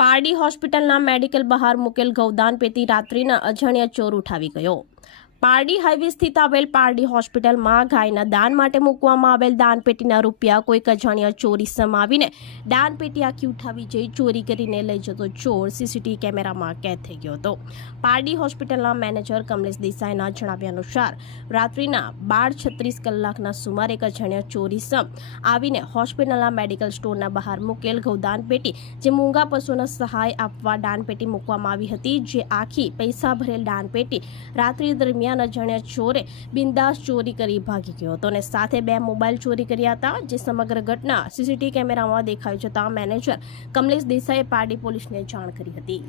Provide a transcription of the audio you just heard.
પારડી હોસ્પિટલના મેડિકલ બહાર મૂકેલ ગૌદાન પેટી રાત્રિના અજાણ્યા ચોર ઉઠાવી ગયો. પારડી હાઈવે સ્થિત આવેલ પારડી હોસ્પિટલમાં ગાયના દાન માટે મૂકવામાં આવેલ દાનપેટીના રૂપિયા કોઈક અજાણ્યા ચોરી સમાવીને દાનપેટી આખી ઉઠાવી જઈ ચોરી કરીને લઈ જતો ચોર સીસીટીવી કેમેરામાં કેદ થઈ ગયો હતો. પારડી હોસ્પિટલના મેનેજર કમલેશ દેસાઈના જણાવ્યા અનુસાર રાત્રિના બાર છત્રીસ કલાકના સુમારે એક અજાણ્યા ચોરી સમ આવીને હોસ્પિટલના મેડિકલ સ્ટોરના બહાર મૂકેલ ગૌદાન પેટી જે મૂંગા પશુઓને સહાય આપવા દાનપેટી મૂકવામાં આવી હતી, જે આખી પૈસા ભરેલ દાનપેટી રાત્રિ દરમિયાન અજાણ્યા ચોરે બિંદાસ ચોરી કરી ભાગી ગયો હતો અને સાથે બે મોબાઈલ ચોરી કર્યા હતા, જે સમગ્ર ઘટના સીસીટીવી કેમેરામાં દેખાઈ જતા મેનેજર કમલેશ દેસાઈએ પારડી પોલીસને જાણ કરી હતી.